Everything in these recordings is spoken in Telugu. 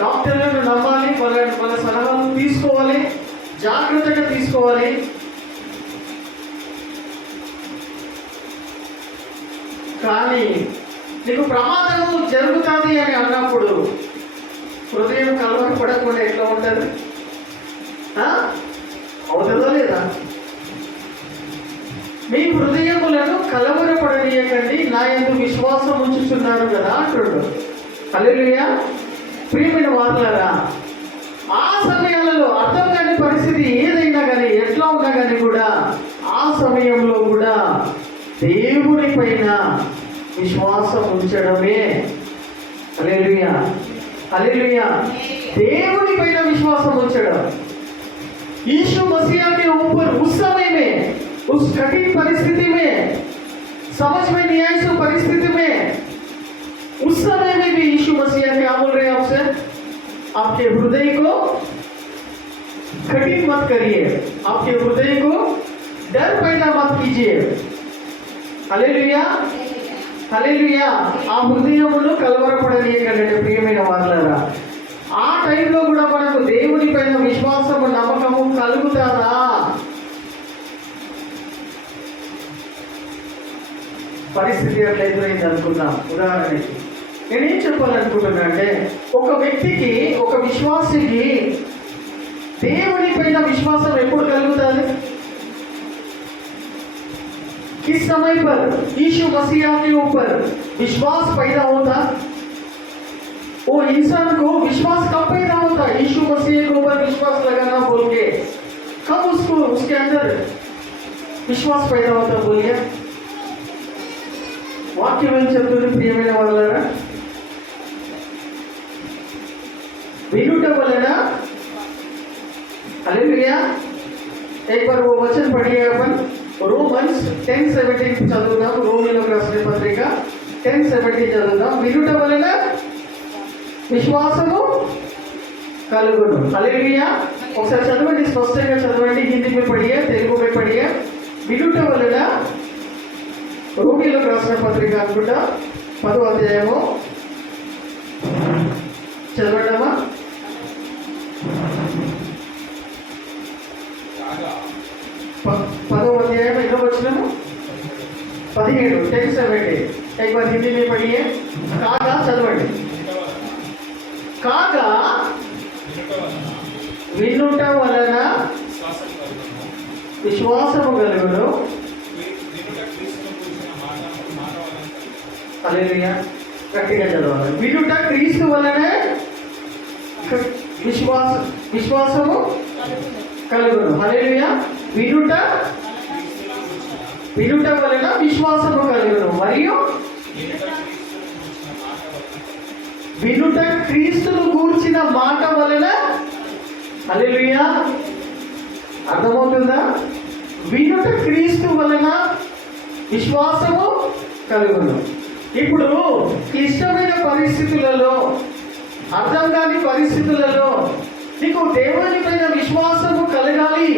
డాక్టర్లను నమ్మాలి, వాళ్ళ సలహాలు తీసుకోవాలి, జాగ్రత్తగా తీసుకోవాలి. కానీ నీకు ప్రమాదం జరుగుతుంది అని అన్నప్పుడు హృదయం కలవరపడకుండా ఎట్లా ఉంటుంది? అవుతుందా లేదా? మీ హృదయములను కలవరపడనీయకండి, నా యందు విశ్వాసం ఉంచుతున్నారు కదా అంటుడు. హల్లెలూయా. ప్రియమైన వారులారా, ఆ సమయాలలో అర్థం కాని పరిస్థితి ఏదైనా కానీ, ఎట్లా ఉన్నా కానీ కూడా, ఆ సమయంలో కూడా దేవుని పైన విశ్వాసం ఉంచడమే. హల్లెలూయా, హల్లెలూయా. దేవుని పైన విశ్వాసం ఉంచడం. यीशु मसीह के ऊपर उस समय में, उस कठिन परिस्थिति में, समझ में नहीं आई उस परिस्थिति में, उस समय में भी यीशु मसीह क्या बोल रहे हैं आपसे? आपके हृदय को कठिन मत करिए, आपके हृदय को डर पैदा मत कीजिए. హల్లెలూయా, హల్లెలూయా. ఆ హృదయమును కలవరపడనీయకండి. ప్రియమైన వారులారా, ఆ టైంలో కూడా మనకు దేవుని పైన విశ్వాసము, నమ్మకము కలుగుతారా? పరిస్థితి అట్లా ఎదురైంది అనుకుందాం. ఉదాహరణకి నేనేం చెప్పాలనుకుంటున్నా అంటే, ఒక వ్యక్తికి, ఒక విశ్వాసికి దేవుని పైన విశ్వాసం ఎప్పుడు కలుగుతుంది? किस समय पर यीशु मसीह के ऊपर विश्वास पैदा होता? वो इंसान को विश्वास कब पैदा होता? यीशु मसीह के ऊपर विश्वास लगाना बोल के कब उसको, उसके अंदर विश्वास पैदा होता? बोलिए. वाक्य में चलते प्रियమైన వాళ్ళారా, विनुट वलना. हालेलुया. एक बार वो वचन पढ़िए अपन, रोमन्स 10:17 చదువుదాం. రోమీయులకు రాసిన పత్రిక 10:17 చదువుదాం. వినుట వలన విశ్వాసము కలుగును. హల్లెలూయా. ఒకసారి చదవండి, స్పష్టంగా చదవండి. హిందీ में पढ़िए, తెలుగు में पढ़िए. వినుట వలన, రోమీయులకు రాసిన పత్రిక అనుకుంటా 10వ అధ్యాయము చదవడమా? 10వ अध्याय में 17 10:17. एक बार हिंदी में पढ़िए. कागा चलवंడి. कागा వినుట వలన విశ్వాసము కలుగును. హల్లెలూయా. గట్టిగా చదవాలి. వినుట క్రీస్తు వలనే విశ్వాసము కలుగును. హల్లెలూయా. వినుట వలన విశ్వాసము కలుగును, మరియు వినుట క్రీస్తును గూర్చిన మాట వలన. హల్లెలూయా. అర్థమవుతుందా? వినుట క్రీస్తు వలన విశ్వాసము కలుగును. ఇప్పుడు క్లిష్టమైన పరిస్థితులలో, అర్థం కాని పరిస్థితులలో నీకు దేవుని పైన విశ్వాసము కలగాలి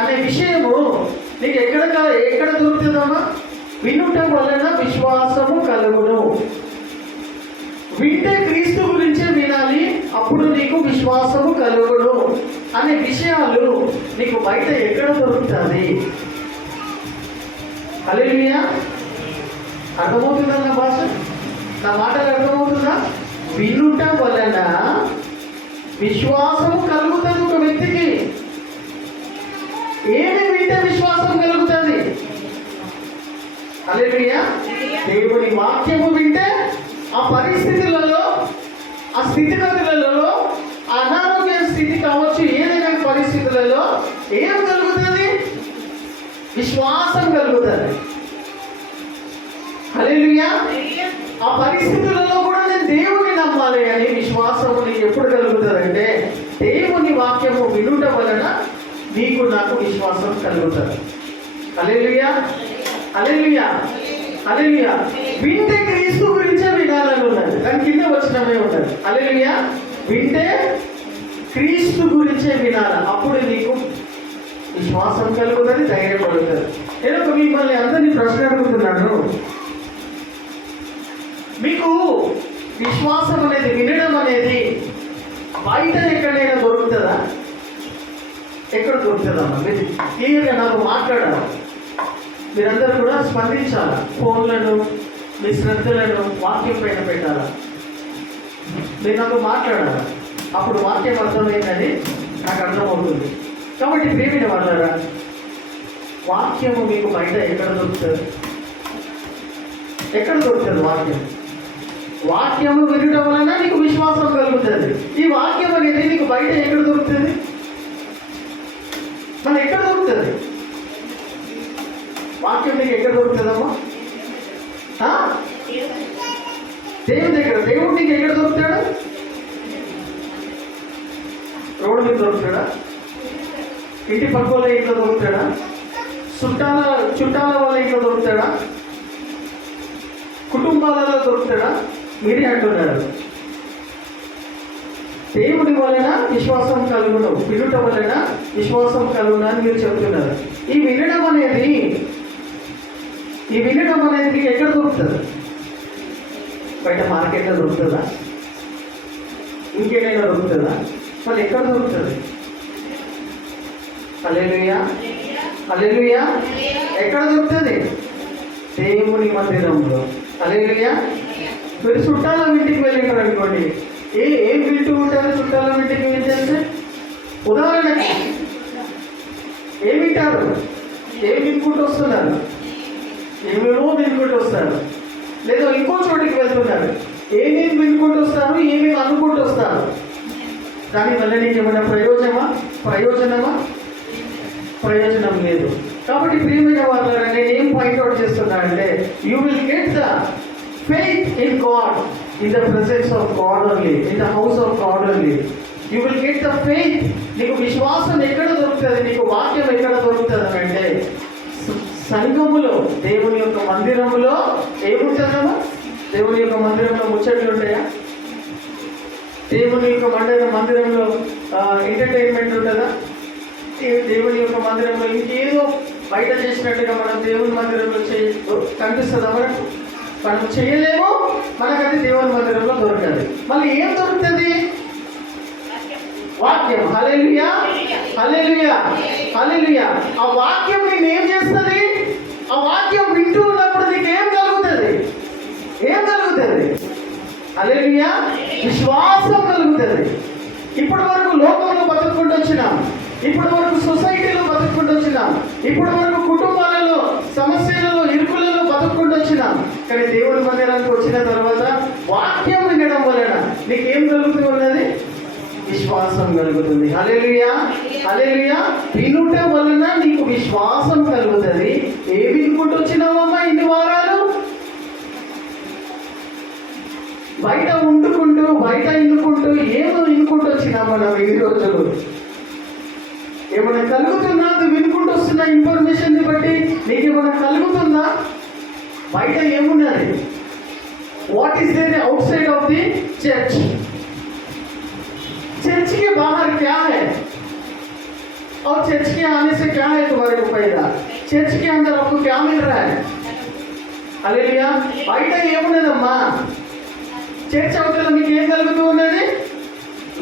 అనే విషయము నీకు ఎక్కడ దొరుకుతుందమ్మా? వినుట వలన విశ్వాసము కలుగును. వింటే క్రీస్తు గురించే వినాలి, అప్పుడు నీకు విశ్వాసము కలుగును అనే విషయాలు నీకు బయట ఎక్కడ దొరుకుతుంది? హల్లెలూయా. అర్థమవుతుందా నా భాష? నా మాటలు అర్థమవుతుందా? వినుట వలన విశ్వాసము కలుగుతుంది ఒక వ్యక్తికి. ఏమి వింటే విశ్వాసం కలుగుతుంది? హల్లెలూయా. దేవుని వాక్యము వింటే ఆ పరిస్థితులలో, ఆ స్థితిగతులలో, అనారోగ్య స్థితి కావచ్చు, ఏదైనా పరిస్థితులలో ఏం కలుగుతుంది? విశ్వాసం కలుగుతుంది. హల్లెలూయా. ఆ పరిస్థితులలో కూడా నేను దేవుని నమ్మాలి అని విశ్వాసము నీకు ఎప్పుడు కలుగుతుందంటే, దేవుని వాక్యము వినుట వలన నీకు నాకు విశ్వాసం కలుగుతుంది. హల్లెలూయా, హల్లెలూయా, హల్లెలూయా. వింటే క్రీస్తు గురించే వినాలని ఉన్నది, దాని కింద వచనమే ఉన్నది. హల్లెలూయా. వింటే క్రీస్తు గురించే వినాలి, అప్పుడు నీకు విశ్వాసం కలుగుతుంది, ధైర్యపడుతుంది. నేను మిమ్మల్ని అందరినీ ప్రశ్న అడుగుతున్నాను. మీకు విశ్వాసం అనేది, వినడం అనేది బయట ఎక్కడైనా దొరుకుతుందా? ఎక్కడ దొరుకుతుందమ్మా? మీరు క్లియర్గా నాకు మాట్లాడాలి. మీరందరూ కూడా స్పందించాలి. ఫోన్లను, మీ శ్రద్ధలను వాక్యం పైన పెట్టాలా. మీరు నాకు మాట్లాడాలి. అప్పుడు వాక్యం అర్థమైందని నాకు అర్థమవుతుంది. కాబట్టి ప్రేమిన వాళ్ళారా, వాక్యము మీకు బయట ఎక్కడ దొరుకుతుంది? ఎక్కడ దొరుకుతుంది వాక్యం? వాక్యము వినడం వలన నీకు విశ్వాసం కలుగుతుంది. ఈ వాక్యం అనేది నీకు బయట ఎక్కడ దొరుకుతుంది? మన ఎక్కడ దొరుకుతుంది వాక్యం? నీకు ఎక్కడ దొరుకుతుందమ్మా? దేవుని దగ్గర. దేవుడు నీకు ఎక్కడ దొరుకుతాడు? రోడ్డు మీద దొరుకుతాడా? ఇంటి పక్క వాళ్ళ ఇంట్లో దొరుకుతాడా? చుట్టాల వాళ్ళ ఇంట్లో దొరుకుతాడా? కుటుంబాలలో దొరుకుతాడా? మీరే అంటున్నారు. దేవుడి వలన విశ్వాసం కలుగును, వినుట వలన విశ్వాసం కలుగును అని మీరు చెప్తున్నారు. ఈ వినడం అనేది మీకు ఎక్కడ దొరుకుతుంది? బయట మార్కెట్లో దొరుకుతుందా? ఇంకేదైనా దొరుకుతుందా? మరి ఎక్కడ దొరుకుతుంది? హల్లెలూయా, హల్లెలూయా. ఎక్కడ దొరుకుతుంది? దేవుని మందిరంలో. హల్లెలూయా. మీరు చుట్టాల ఇంటికి వెళ్ళినారు అనుకోండి, ఏం వింటూ ఉంటారు? చుట్టాల ఇంటికి వెళ్తే ఉదాహరణకి ఏం వింటారు? ఏం వినుకుంటూ వస్తున్నారు? ఏమేమో వినుకుంటూ వస్తారు. లేదా ఇంకో చోటికి వెళ్తున్నారు, ఏమేమి వినుకుంటూ వస్తారు, ఏమేమి అనుకుంటూ వస్తారు. దానివల్ల నీకు ఏమైనా ప్రయోజనమా? ప్రయోజనం లేదు. కాబట్టి ప్రియమైన వాళ్ళని నేనేం పాయింట్అవుట్ చేస్తున్నా అంటే, you will get the faith in God, in the presence of God only, in the house of God only. You will get the faith. నీకు విశ్వాసం ఎక్కడ దొరుకుతుంది? నీకు వాక్యం ఎక్కడ దొరుకుతుంది అంటే సంఘములో, దేవుని యొక్క మందిరములో. ఏముంటుందమ్మా? దేవుని యొక్క మందిరంలో ముచ్చట్లు ఉంటాయా? దేవుని యొక్క మందిరంలో ఎంటర్టైన్మెంట్ ఉంటుందా? దేవుని యొక్క మందిరంలో ఇంకేదో బయట చేసినట్టుగా మనం దేవుని మందిరంలో కనిపిస్తుందా? మనం చేయలేము. మనకది దేవుని మందిరంలో దొరకదు. మళ్ళీ ఏం దొరుకుతుంది? వాక్యం. హల్లెలూయా, హల్లెలూయా, హల్లెలూయా. ఆ వాక్యం నేను ఏం చేస్తుంది? ఆ వాక్యం వింటూ ఉన్నప్పుడు నీకు ఏం కలుగుతుంది? హల్లెలూయా, విశ్వాసం కలుగుతుంది. ఇప్పటి వరకు లోకంలో బతుకుంటూ వచ్చినాం, ఇప్పటి వరకు సొసైటీలో బతుకుంటూ వచ్చినాం, ఇప్పటి వరకు కుటుంబాలలో సమస్యలలో ఇరుకులలో బతుకుంటూ వచ్చినాం. కానీ దేవుని మందిరానికి వచ్చిన తర్వాత వాక్యం వినడం వలన నీకేం కలుగుతూ ఉన్నది? విశ్వాసం కలుగుతుంది. హల్లెలూయా, హల్లెలూయా. వినుట వలన నీకు విశ్వాసం కలుగుతుంది. ఏ వినుకుంటూ వచ్చినావమ్మా ఇన్ని వారాలు? బయట వండుకుంటూ, బయట ఇన్నుకుంటూ, ఏమో ఇన్నుకుంటూ వచ్చినాం మనం ఇన్ని రోజులు. ఏమైనా కలుగుతుందా? నువ్వు వినుకుంటూ వస్తున్న ఇన్ఫర్మేషన్ ని బట్టి నీకు ఏమైనా కలుగుతుందా? బయట ఏమున్నది? What is there outside of the church? Church के बाहर क्या है और चर्च के आने से क्या है तुम्हारे को फायदा? चर्च के अंदर आपको क्या मिल रहा है? హల్లెలూయా. బయట ఏమున్నదమ్మా? చర్చ్ అవతల మీకు ఏం కలుగుతూ ఉన్నది?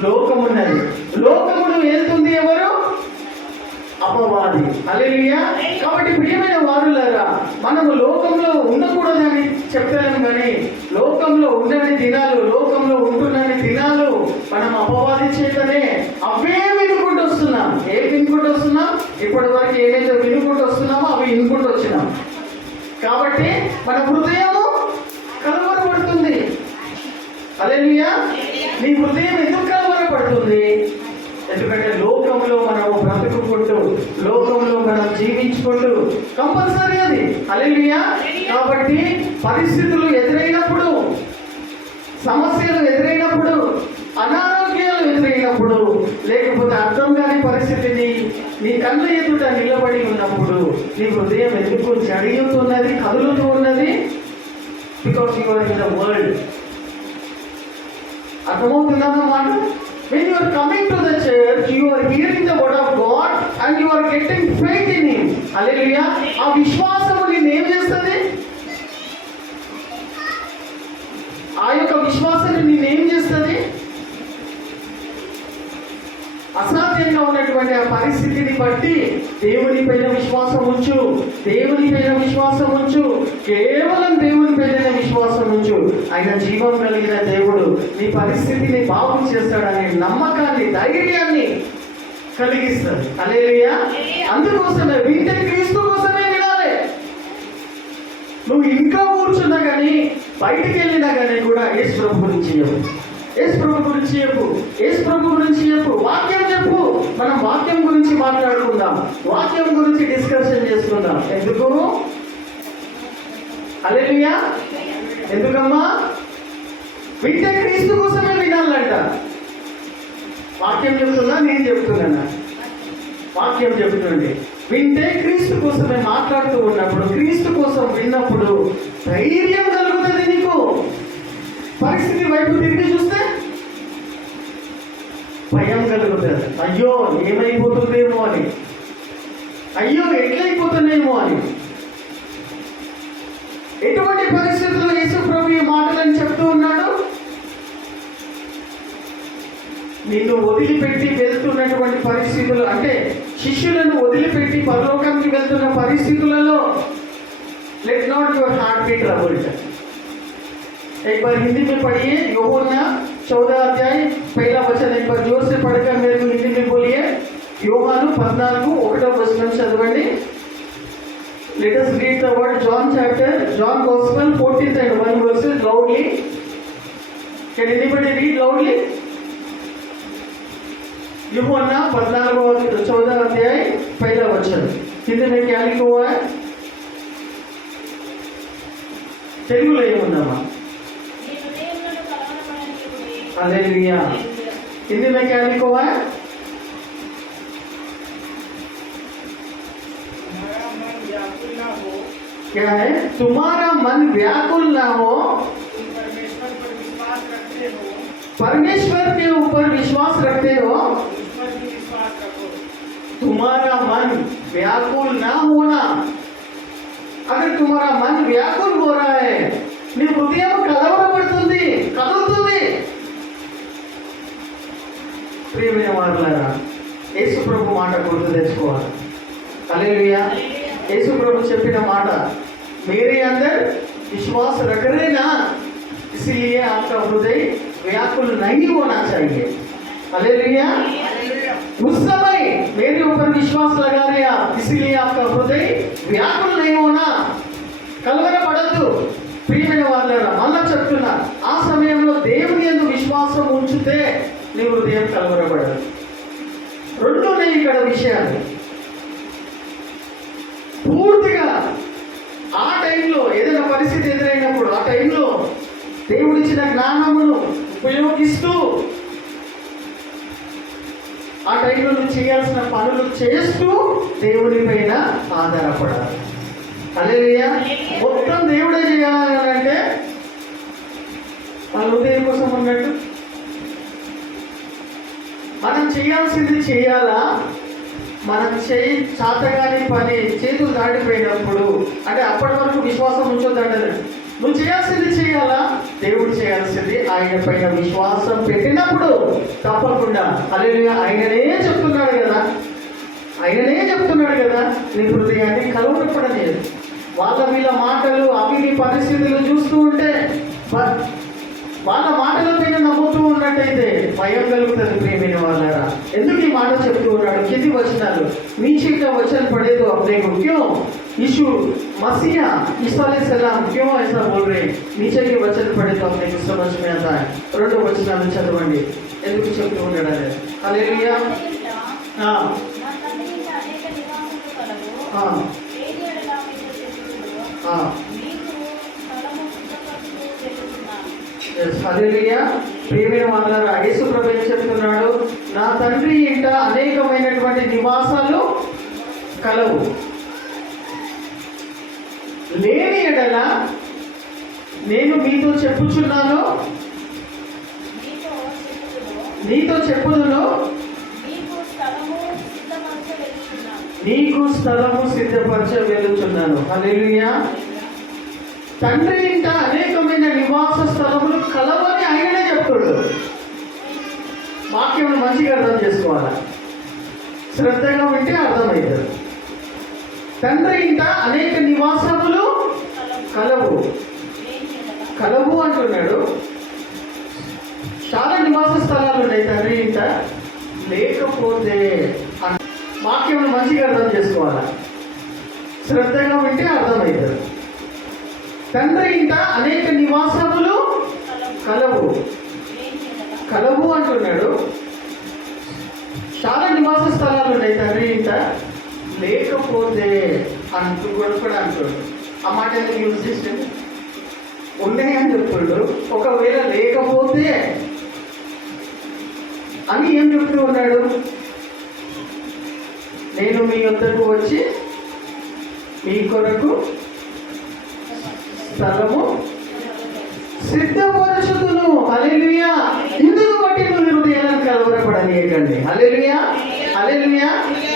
లోకం ఉన్నది. లోకమును వెళ్తుంది ఎవరు? అపవాది. హల్లెలూయా. కాబట్టి ప్రియమైన వారులారా, మనము లోకంలో ఉండకూడదని చెప్తాను, కానీ లోకంలో ఉండని దినాలు, లోకంలో ఉంటున్నని దినాలు మనం అపవాది చేతనే అవే వినుకుంటూ వస్తున్నాం. ఏం వినుకుంటూ వస్తున్నాం? ఇప్పటి వరకు ఏదైతే వినుకుంటూ వస్తున్నామో అవి వినుకుంటూ వచ్చినాం. కాబట్టి మన హృదయము కలవరపడుతుంది. హల్లెలూయా. నీ హృదయం ఎందుకు కలవరపడుతుంది? ఎందుకంటే లోకంలో మనం బ్రతుకుకుంటూ, లోకంలో మనం జీవించుకుంటూ కంపల్సరీ అది. హల్లెలూయా. కాబట్టి పరిస్థితులు ఎదురైనప్పుడు, సమస్యలు ఎదురైనప్పుడు, అనారోగ్యాలు ఎదురైనప్పుడు, లేకపోతే అర్థం కాని పరిస్థితిని నీ కళ్ళ ఎదుట నిలబడి ఉన్నప్పుడు నీ హృదయం ఎందుకు జడియుతున్నది, కదులుతూ ఉన్నది? Because you are in the world. అర్థమవుతుందన్నమాట. When you are coming to the church, you are hearing the word of God and you are getting faith in Him. Hallelujah. ఆ విశ్వాసము నిన్ను ఏం చేస్తుంది? ఆ యొక్క విశ్వాసాన్ని నిన్ను ఏం చేస్తుంది? అసాధ్యంగా ఉన్నటువంటి ఆ పరిస్థితిని బట్టి దేవుని పైన విశ్వాసం ఉంచు, దేవుని పైన విశ్వాసం ఉంచు, కేవలం దేవుని పైన విశ్వాసం ఉంచు. ఆయన జీవం కలిగిన దేవుడు నీ పరిస్థితిని బాగు చేస్తాడనే నమ్మకాన్ని, ధైర్యాన్ని కలిగిస్తాడు. హల్లెలూయా. అందుకోసమే వింటే క్రీస్తు కోసమే వినాలి. నువ్వు ఇంకా కూర్చున్నా కానీ, బయటికి వెళ్ళినా కానీ కూడా యేసు ప్రభు గురించి చెప్పు, యేసు ప్రభు గురించి చెప్పు, యేసు ప్రభు గురించి చెప్పు, వాక్యం చెప్పు. మనం వాక్యం గురించి మాట్లాడుకుందాం, వాక్యం గురించి డిస్కషన్ చేసుకుందాం. ఎందుకు? హల్లెలూయా. ఎందుకమ్మా? వింటే క్రీస్తు కోసమే వినాలంట. వాక్యం చెప్తున్నా, నేను చెప్తున్నా, వాక్యం చెప్తుంది. వింటే క్రీస్తు కోసమే మాట్లాడుతూ ఉన్నప్పుడు, క్రీస్తు కోసం విన్నప్పుడు ధైర్యం కలుగుతుంది నీకు. పరిస్థితి వైపు తిరిగి చూస్తే భయం కలుగుతుంది. అయ్యో ఏమైపోతుందేమో అని, అయ్యో ఎట్లయిపోతుందేమో అని. ఎటువంటి పరిస్థితుల్లో యేసు ప్రభు ఈ మాటలను చెప్తూ ఉన్నాడు? నిన్ను వదిలిపెట్టి వెళ్తున్నటువంటి పరిస్థితులు, అంటే శిష్యులను వదిలిపెట్టి పరలోకానికి వెళ్తున్న పరిస్థితులలో let not your heart be troubled. एक बार हिंदी में पढ़िए, यूहन्ना 14 अध्याय पहला वचन एक बार जोर से पढ़कर मेरे को हिंदी में बोलिए. యోహాను 14:1 వచనం చదవండి. Let us read the word John Gospel 14th and 1 verses loudly. Can anybody read loudly? यूहन्ना 14 अध्याय पहला वचन. हिंदी में क्या लिखा हुआ है? తెలుగులో ఏముందమ్మా? हालेलुया. हिंदी में क्या लिखा हुआ है? क्या है? तुम्हारा मन व्याकुल ना हो, परमेश्वर के ऊपर विश्वास रखते हो. तुम्हारा मन व्याकुल ना होना. अगर तुम्हारा मन व्याकुल हो रहा है, నీ హృదయం కలవరపడుతుంది, కదులుతుంది. ప్రియమైన వారులారా, యేసు ప్రభు మాట గుర్తు తెచ్చుకోవాలి. హల్లెలూయా. యేసు ప్రభు చెప్పిన మాట, मेरे अंदर विश्वास रख रहे ना, इसलिए आपका हृदय व्याकुल नहीं होना चाहिए. हालेलुया. उस समय मेरे ऊपर विश्वास लगा रहे आप, इसलिए आपका हृदय व्याकुल नहीं होना. కలవరపడద్దు. ప్రియమైన వారులారా, మళ్ళా చెప్తున్నా, ఆ సమయంలో దేవుని యందు విశ్వాసం ఉంచితే నీ హృదయం కలవరపడదు. రెండోనే ఇక్కడ విషయాలు పూర్తిగా ఆ టైంలో ఏదైనా పరిస్థితి ఎదురైనప్పుడు, ఆ టైంలో దేవుడిచ్చిన జ్ఞానమును ఉపయోగిస్తూ ఆ టైంలో నువ్వు చేయాల్సిన పనులు చేస్తూ దేవుని పైన ఆధారపడాలి. హల్లెలూయా. మొత్తం దేవుడే చేయాలంటే వాళ్ళు హృదయం కోసం ఉన్నట్టు మనం చేయాల్సింది చేయాలా? మనం చేతగాని పని చేతులు దాటిపోయినప్పుడు, అంటే అప్పటి వరకు విశ్వాసం ఉంచొద్దంటే నువ్వు చేయాల్సింది చేయాలా? దేవుడు చేయాల్సింది ఆయన పైన విశ్వాసం పెట్టినప్పుడు తప్పకుండా. హల్లెలూయా. ఆయననే చెప్తున్నాడు కదా, నీ హృదయాన్ని కలవరపడలేదు. వీళ్ళ మాటలు, అవి నీ పరిస్థితులు చూస్తూ ఉంటే, వాళ్ళ మాటల పైన నమ్ముతూ ఉన్నట్టయితే భయం కలుగుతుంది. ప్రియమైన వాళ్ళారా, ఎందుకు ఈ మాట చెప్తూ ఉన్నాడు? కింది వచనాలు, नीचे का वचन पढ़े तो अपने को क्यों यीशु मसीह ईसा अलैहिस्सलाम क्यों ऐसा बोल रहे? नीचे के वचन पढ़े तो अपने को समझ में आता है. రెండో వచనాలు చదవండి, ఎందుకు చెప్తూ ఉన్నాడు అదే. హల్లెలూయా. హల్లెలూయా. ప్రియమైన వారులారా, యేసు ప్రభు ఏం చెప్తున్నాడు? నా తండ్రి ఇంట అనేకమైనటువంటి నివాసాలు కలవు, లేని ఎడల నేను నీతో చెప్పుదును, నీకు స్థలము సిద్ధపరచ వెలుచున్నాను. హల్లెలూయా. తండ్రి ఇంట అనేకమైన నివాస స్థలములు కలవని ఆయననే చెప్తాడు. వాక్యం మంచిగా అర్థం చేసుకోవాలి. శ్రద్ధగా వింటే అర్థమవుతుంది. తండ్రి ఇంట అనేక నివాసములు కలవు. కలవు అంటున్నాడు. చాలా నివాస స్థలాలు ఉన్నాయి తండ్రి ఇంట, లేకపోతే వాక్యం మంచిగా అర్థం చేసుకోవాలి. శ్రద్ధగా వింటే అర్థమవుతుంది. తండ్రి ఇంట అనేక నివాసములు కలవు. కలవు అంటున్నాడు. చాలా నివాస స్థలాలు ఉన్నాయి తండ్రి ఇంట, లేకపోతే అంటూ కూడా అంటాడు. ఆ మాట ఎందుకు యూజ్ చేసిండు? ఉన్నాయి అని చెప్తాడు. ఒకవేళ లేకపోతే అని ఏం చెప్తూ ఉన్నాడు? నేను మీ వద్దకు వచ్చి మీ కొరకు స్థలము సిద్ధపరచుదును. హల్లెలూయా. ఇందుకు బట్టి నువ్వు హృదయాలను కలవరపడనీయకండి. హల్లెలూయా, హల్లెలూయా,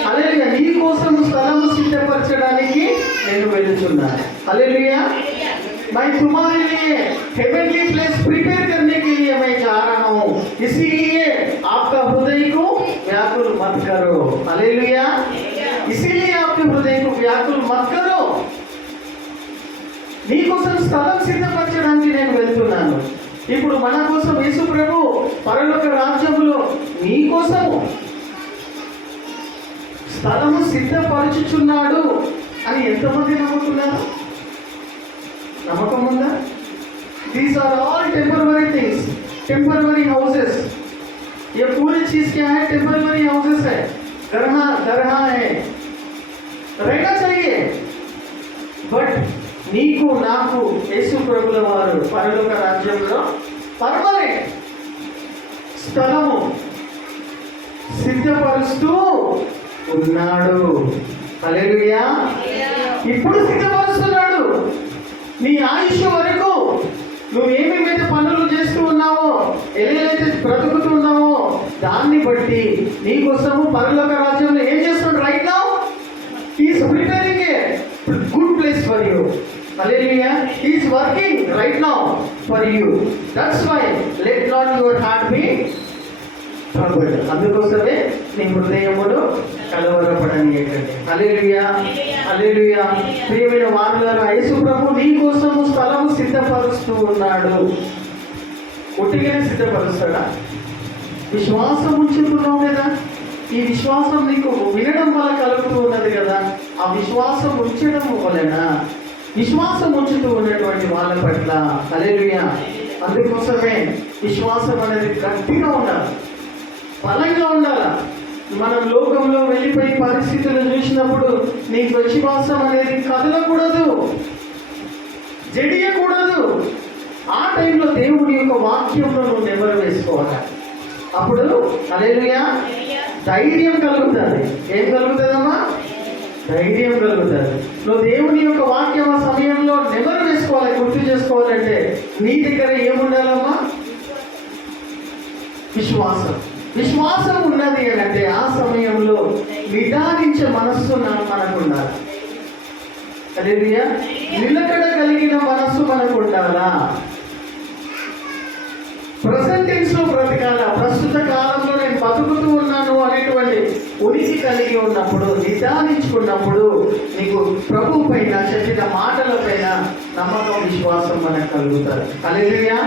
హల్లెలూయా. నీ కోసం స్థలము సిద్ధపరచడానికి నేను వెళ్తున్నాను. హల్లెలూయా. मैं तुम्हारे लिए हेवनली प्लेस प्रिपेयर करने के लिए मैं जा रहा हूँ, इसीलिए आपका हृदय को व्याकुल मत करो. हालेलुया. इसीलिए आपके हृदय को व्याकुल मत करो. నీ కోసం స్థలం సిద్ధపరచడానికి నేను వెళ్తున్నాను. ఇప్పుడు మన కోసం యేసు ప్రభు పరలోక రాజ్యములో నీ కోసము స్థలము సిద్ధపరచుచున్నాడు అని ఎంతమంది నమ్ముతున్నారు? నమ్మకం ఉందా? These are all temporary things, temporary houses. ये पूरी चीज क्या है? टेम्पररी हाउसेस है. गरहा है, रहना चाहिए. बट నీకు నాకు యేసు ప్రభుల వారు పరలోక రాజ్యంలో పర్మనెంట్ స్థలము సిద్ధపరుస్తూ ఉన్నాడు. హల్లెలూయా. ఇప్పుడు సిద్ధపరుస్తున్నాడు. నీ ఆయుష్ వరకు నువ్వు ఏమేమైతే పనులు చేస్తూ ఉన్నావో, ఏదైతే బ్రతుకుతూ ఉన్నావో దాన్ని బట్టి నీ కోసము పరలోక రాజ్యంలో ఏం చేస్తున్నాడు? Right now he is preparing a good place for you. Hallelujah. He is working right now for you. That's why let not your heart be troubled. అందుకోసమే నీ హృదయమును కలవరపడనీయకండి. హల్లెలూయా, హల్లెలూయా. ప్రియమైన వారులారా, యేసు ప్రభు నీ కోసము స్థలము సిద్ధపరుస్తూ ఉన్నాడు. ఒట్టిగానే సిద్ధపరుస్తాడా? విశ్వాసం ఉంచుతున్నావు కదా. ఈ విశ్వాసం నీకు వినడం వల్ల కలుగుతూ ఉన్నది కదా. ఆ విశ్వాసం ఉంచడం వలన విశ్వాసం ఉంచుతూ ఉన్నటువంటి వాళ్ళ పట్ల హల్లెలూయా. అందుకోసమే విశ్వాసం అనేది గట్టిగా ఉండాలి, బలంగా ఉండాలి. మనం లోకంలో వెళ్ళిపోయి పరిస్థితులు చూసినప్పుడు నీ విశ్వాసం అనేది కదలకూడదు, జడియకూడదు. ఆ టైంలో దేవుడి యొక్క వాక్యంలో నువ్వు నెమరు వేసుకోవాలి. అప్పుడు హల్లెలూయా ధైర్యం కలుగుతుంది. ఏం కలుగుతుందమ్మా? ధైర్యం కలుగుతుంది. నువ్వు దేవుని యొక్క వాక్యం ఆ సమయంలో నెమరు వేసుకోవాలి. గుర్తు చేసుకోవాలంటే నీ దగ్గర ఏముండాలమ్మా? విశ్వాసం. విశ్వాసం ఉన్నది అంటే ఆ సమయంలో నిదానించే మనస్సు మనకు ఉండాలి. హల్లెలూయా. నిలకడ కలిగిన మనస్సు మనకు ఉండాలా? ప్రజెంట్ టెన్స్ లో బ్రతకాల. ప్రస్తుత కాలంలో నేను బతుకుతూ ఉన్నాను అనేటువంటి ఉనికి కలిగి ఉన్నప్పుడు, నిదానించుకున్నప్పుడు నీకు ప్రభు పైన చెప్పిన మాటల పైన నమ్మకం, విశ్వాసం మనకు కలుగుతారు. హల్లెలూయా,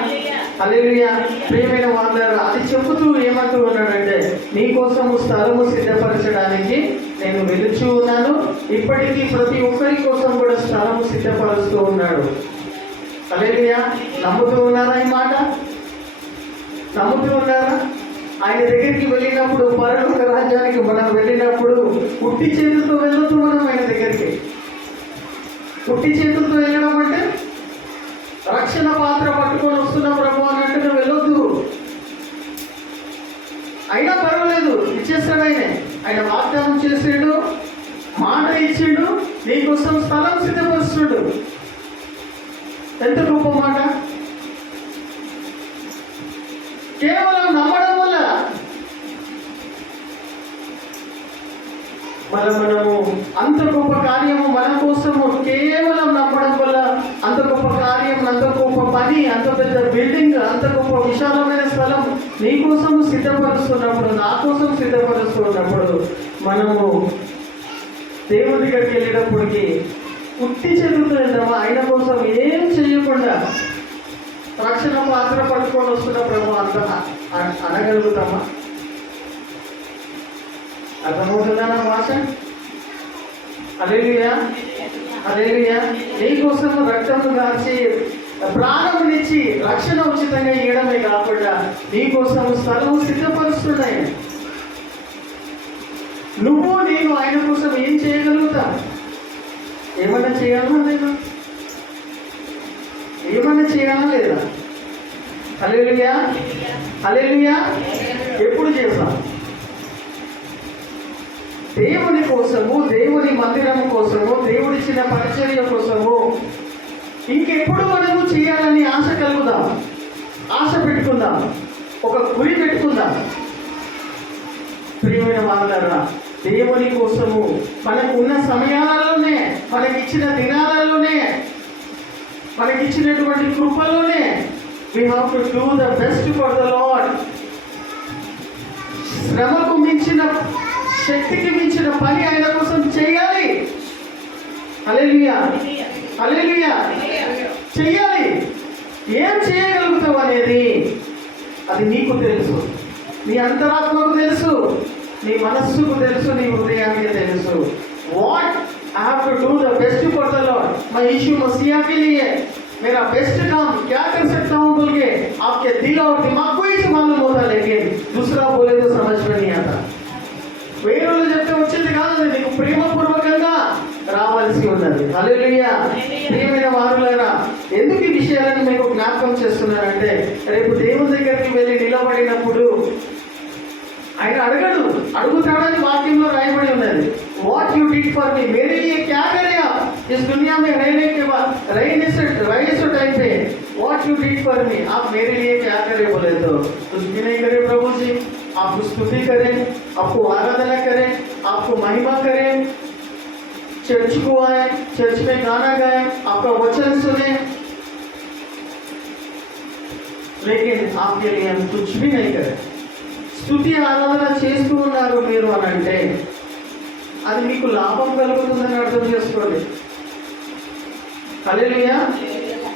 హల్లెలూయా. ప్రియమైన వారులారా, అది చెబుతూ ఏమంటూ ఉన్నాడంటే నీ కోసము స్థలము సిద్ధపరచడానికి నేను వెలుచూ ఉన్నాను. ఇప్పటికీ ప్రతి ఒక్కరి కోసం కూడా స్థలము సిద్ధపరుస్తూ ఉన్నాడు. హల్లెలూయా. నమ్ముతూ ఉన్నారా ఈ మాట? నమ్ముతూ ఉన్నారా? ఆయన దగ్గరికి వెళ్ళినప్పుడు, పరలోక రాజ్యానికి మనం వెళ్ళినప్పుడు ఉట్టి చేతులతో వెళ్తూ మనం ఆయన దగ్గరికి. ఉట్టి చేతులతో వెళ్ళడం అంటే రక్షణ పాత్ర పట్టుకొని వస్తున్న ప్రభు అన్నట్టుగా వెళ్ళొద్దు. అయినా పర్వాలేదు, ఇచ్చేస్తాడు ఆయన వాగ్దానం చేసాడు, మాట ఇచ్చాడు, నీకోసం స్థలం సిద్ధపరుస్తాడు. ఎంత గొప్ప మాట! కేవలం నమ్మడం వల్ల మనము అంత గొప్ప కార్యము మన కోసము కేవలం నమ్మడం వల్ల అంత గొప్ప కార్యం, అంత గొప్ప పని, అంత పెద్ద బిల్డింగ్, అంత గొప్ప విశాలమైన స్థలం నీ కోసము సిద్ధపరుస్తున్నప్పుడు, నా కోసం సిద్ధపరుస్తున్నప్పుడు మనము దేవుడి దగ్గరికి వెళ్ళేటప్పటికి ఉట్టి చేతులతో వెళ్దామా? ఆయన కోసం ఏం చేయకుండా రక్షణ పాత్ర పట్టుకొని వస్తున్న ప్రభు అంత అనగలుగుతామా? అర్థమవుతుందా నా భాష? హల్లెలూయా, హల్లెలూయా. నీ కోసం రక్తము గార్చి ప్రాణమునిచ్చి రక్షణ ఉచితంగా ఇవ్వడమే కాకుండా నీ కోసం స్థలం సిద్ధపరుస్తున్నాయి. నువ్వు నేను ఆయన కోసం ఏం చేయగలుగుతావు? ఏమన్నా చేయాలా లేదా? ఏమన్నా చేయాలా లేదా? హల్లెలూయా, హల్లెలూయా. ఎప్పుడు చేస్తాం? దేవుని కోసము, దేవుని మందిరం కోసము, దేవుడిచ్చిన పరిచర్య కోసము ఇంకెప్పుడు మనము చేయాలని ఆశ కలుగుదాం, ఆశ పెట్టుకుందాం, ఒక గురి పెట్టుకుందాం. ప్రియమైన వాళ్ళారా, దేవుని కోసము మనకు ఉన్న సమయాలలోనే, మనకిచ్చిన దినాలలోనే, మనకిచ్చినటువంటి కృపలోనే we have to do the best for the Lord. శ్రమకు మించిన, శక్తికి మించిన పని ఆయన కోసం చేయాలి. హల్లెలూయా, హల్లెలూయా. చెయ్యాలి. ఏం చేయగలుగుతావు అనేది అది నీకు తెలుసు, నీ అంతరాత్మకు తెలుసు, నీ మనస్సుకు తెలుసు, నీ హృదయానికి తెలుసు. What I have to do the best for the Lord. मैं यीशु मसीह के लिए मेरा बेस्ट काम क्या कर सकता हूँ बोल के आपके दिल और दिमाग को ही मालूम होता, लेकिन दूसरा बोले तो समझ में नहीं आता. వేరే వాళ్ళు చెప్తే వచ్చేది కాదు, నీకు ప్రేమపూర్వకంగా రావాల్సి ఉన్నది. హల్లెలూయా. ప్రియమైన వారులారా, ఎందుకు ఈ విషయాలను మీకు జ్ఞాపకం చేస్తున్నానంటే, రేపు దేవుని దగ్గరికి వెళ్ళి నిలబడినప్పుడు ఆయన అడుగుతాడని వాక్యంలో రాయబడి ఉన్నది. What you did for me, मेरे लिए क्या करे आप इस दुनिया में रहने के बाद, रहने से टाइम पे what you did for me, आप मेरे लिए क्या करे बोले तो कुछ भी नहीं करे प्रभु जी. आपको स्तुति करें, आपको आराधना करें, आपको महिमा करें, चर्च को आए, चर्च में गाना गाए, आपका वचन सुने, लेकिन आपके लिए हम कुछ भी नहीं करें. స్తుతి ఆరాధన చేస్తూ ఉన్నారు మీరు అని అంటే అది మీకు లాభం కలుగుతుందని అర్థం చేసుకోండి. హల్లెలూయా,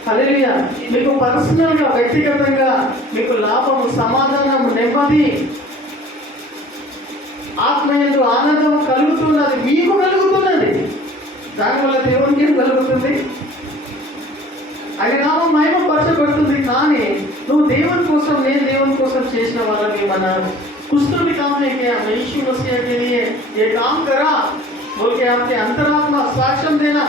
హల్లెలూయా. మీకు పర్సనల్గా, వ్యక్తిగతంగా మీకు లాభము, సమాధానం, నెమ్మది, ఆత్మయందు ఆనందం కలుగుతున్నది, మీకు కలుగుతున్నది. దానివల్ల దేవునికి ఏం కలుగుతుంది? ఆయన నామం మహిమపరచబడుతుంది. కానీ నువ్వు దేవుని కోసం, నేను దేవుని కోసం చేసిన వాళ్ళని మన कुछ काम है क्या, मैं यीशु मसीह के लिए ये काम करा बोल के आपके अंतरात्मा साक्ष्యం देना,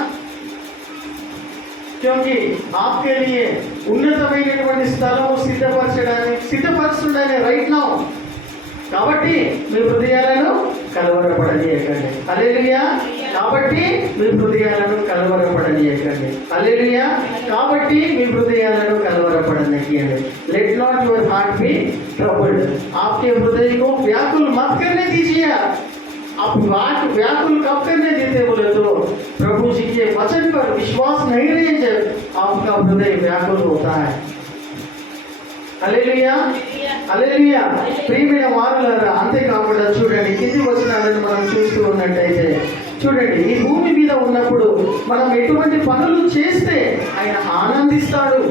क्योंकि आपके लिए ఉన్నతమైనటువంటి స్థలము సిద్ధపరచుండాలి రైట్ నౌ. కాబట్టి మీ హృదయాలను కలవరపడనీయకండి. హల్లెలూయా. కాబట్టి మీ హృదయాలను కలవరపడనీయకండి. హల్లెలూయా. కాబట్టి మీ హృదయాలను కలవరపడనీయండి. Let not your heart be troubled. आपके हृदय को व्याकुल मत करने दीजिए. आप व्याकुल कब करने देते बोले तो प्रभु जी के वचन पर विश्वास नहीं रहे जब आपका हृदय व्याकुल होता है. హల్లెలూయా, హల్లెలూయా. ప్రియమైన వారులారా, అంతేకాకుండా చూడండి, కింది వచనాలను మనం చూస్తూ ఉన్నట్టయితే చూడండి, ఈ భూమి మీద ఉన్నప్పుడు మనం ఎటువంటి పనులు చేస్తే ఆయన ఆనందిస్తాడు.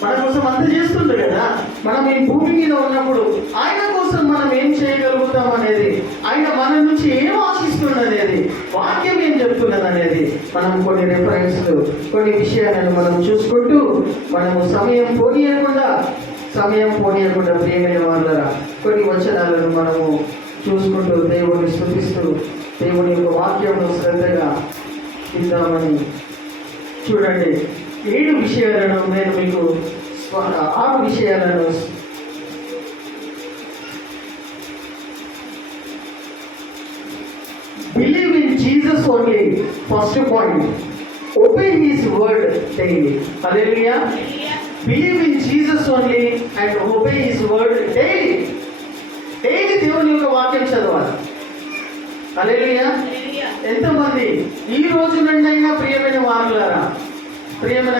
మన కోసం అంత చేస్తుండే కదా. మనం ఈ భూమి మీద ఉన్నప్పుడు ఆయన కోసం మనం ఏం చేయగలుగుతాం అనేది, ఆయన మన నుంచి ఏం ఆశిస్తున్నది అనేది, వాక్యం ఏం చెప్తున్నది అనేది మనం కొన్ని రెఫరెన్స్లు, కొన్ని విషయాలను మనం చూసుకుంటూ మనము సమయం పోనీయకుండా ప్రియమైన వాళ్ళ కొన్ని వచనాలను మనము చూసుకుంటూ దేవుని స్తుతిస్తూ దేవుని యొక్క వాక్యమును శ్రద్ధగా ఇద్దామని. చూడండి, 7 విషయాలను నేను మీకు 6 విషయాలను believe in Jesus only. First point, obey his word daily. Hallelujah. Believe in Jesus only and obey his word daily. దేవుని యొక్క వాక్యం చదవాలి. హల్లెలూయా, ఎంతమంది ఈ రోజు నుండి అయినా ప్రియమైన వారులారా, ప్రియమైన